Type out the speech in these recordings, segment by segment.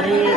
Hare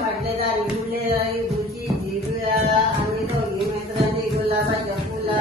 పడలేదా ఇవ్వలేదా గురించి జీవిగా అన్నిలో ఏమైతుందండి గులాబా జబ్బులా